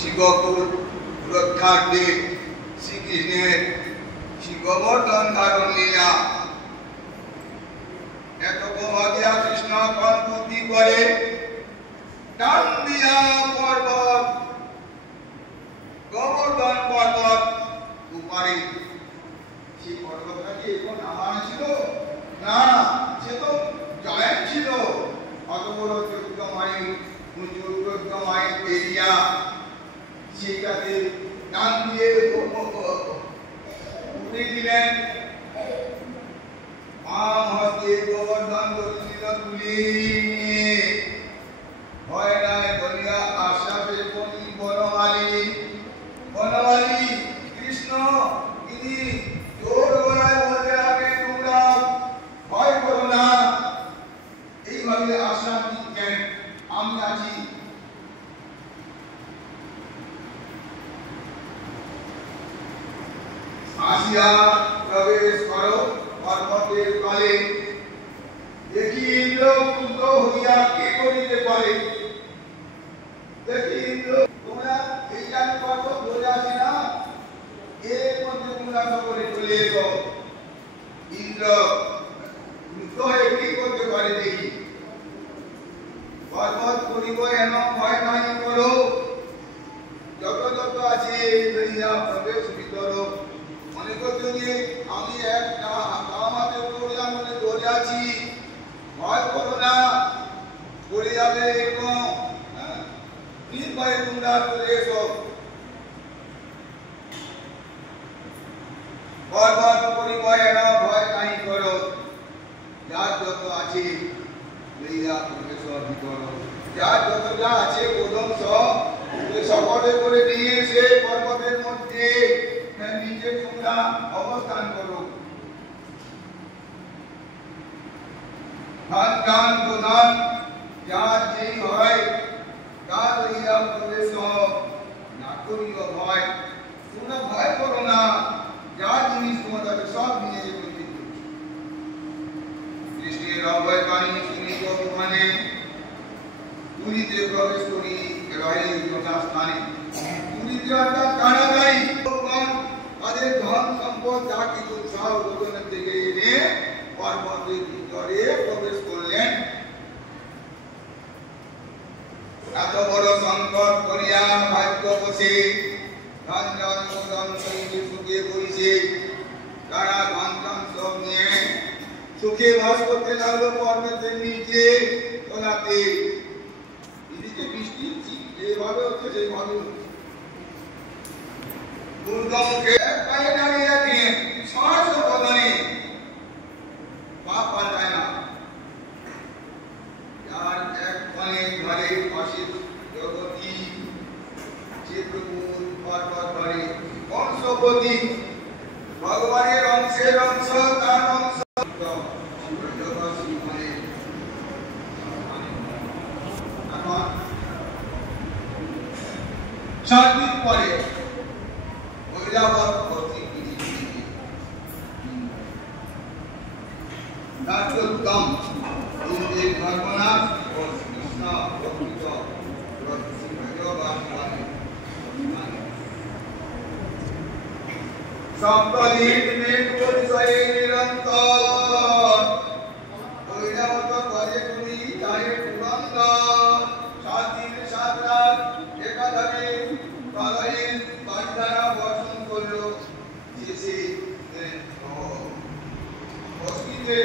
শিবকুল রক্ষার্থে শ্রীকৃষ্ণের শ্রী গোবর্ধন ধারণ লীলা। এত ভাবিয়া কৃষ্ণ কোন বুদ্ধি করে টান দিয়া পর্বত গোবর্ধন পর্বত উপরে। সেই পর্বতটা কি এখন আমার ছিল না, সে তো জয়েন্ট ছিল। অত বড় 14 মাইল উঁচু 14 মাইল এরিয়া, সেইটাতে টান দিয়ে উঠে দিলেন। বাম হস্তে গোবর্ধন ধরিছিল তুলি, ভয় নাই বলিয়া আশ্বাসে বলি বনমালী। বনমালী কৃষ্ণ তিনি জোর গলায় বলতে লাগে তোমরা ভয় করো না, এইভাবে আশ্বাস দিচ্ছেন আমি আছি। আসিয়া প্রবেশ করো পর্বতের তলে। দেখি ইন্দ্র ক্রুদ্ধ হইয়া কে করিতে পারে। দেখি ইন্দ্র তোমরা এই যে পর্বত ধরে আছি না, এর মধ্যে তোমরা সকলে চলে এসো। ইন্দ্র ক্রুদ্ধ হয়ে কি করতে পারে দেখি। পর্বত করিব এন ভয় নাই করো, যত যত আছে লইয়া প্রবেশ ভিতর। মনে করছো যে আমি একটা আমাদের করলাম বলে ধরে আছি, ভয় করো না, পড়ে যাবে এরকম। নির্ভয়ে তোমরা চলে এসো। পর্বত করিব এন ভয় নাই করো, যার যত আছে লইয়া প্রবেশ ভিতর। যার যত যা আছে প্রথম সব সকলে করে নিয়ে এসে পর্বতের মধ্যে নিচে তোমরা অবস্থান করো। ধান প্রধান যার যেই হয় তার লইয়া প্রবেশ না করিও ভয়। তোমরা ভয় করো না, যার জিনিস তোমাদের সব নিয়ে যেতে। কৃষ্ণের অভয় বাণী শুনি ভগবানে পুরীতে প্রবেশ করি রহে যথাস্থানে। পুরীতে অর্থাৎ কারাগারী ভগবান তাদের ধন সম্পদ যা কিছু সব ভগবানের থেকে এনে পর্বতের ভিতরে প্রবেশ করলেন। এত বড় সংকট করিয়া ভাগ্য বসে ধন জন ধন সঙ্গে সুখে বইছে। তারা ধন ধন সব নিয়ে সুখে বাস করতে লাগলো পর্বতের নিচে তোলাতে। এদিকে বৃষ্টি যেভাবে হচ্ছে সেইভাবে দুর্গমকে এক পায়ে দাঁড়িয়ে আছেন সহস্র বদনে, পা পাল্টায় না। যার এক পানে ঘরে পাশে জগতী চিত্রকূট পর্বত ধরে বংশপতি ভগবানের অংশের অংশ, তার অংশ সাতদিন পরে ঐরাবত নাট্যোত্তম ইন্দ্রের ধর্মনাথ ও কৃষ্ণ প্রকৃত সপ্তদিন মেঘ পরিচয়ে নিরন্তর ঐরাবত করে তুমি চাহে পুরন্দর। 7 দিন 7 রাত একাধারে প্রলয়ের বাগধারা বর্ষণ করলো। শেষে অস্তিত্বে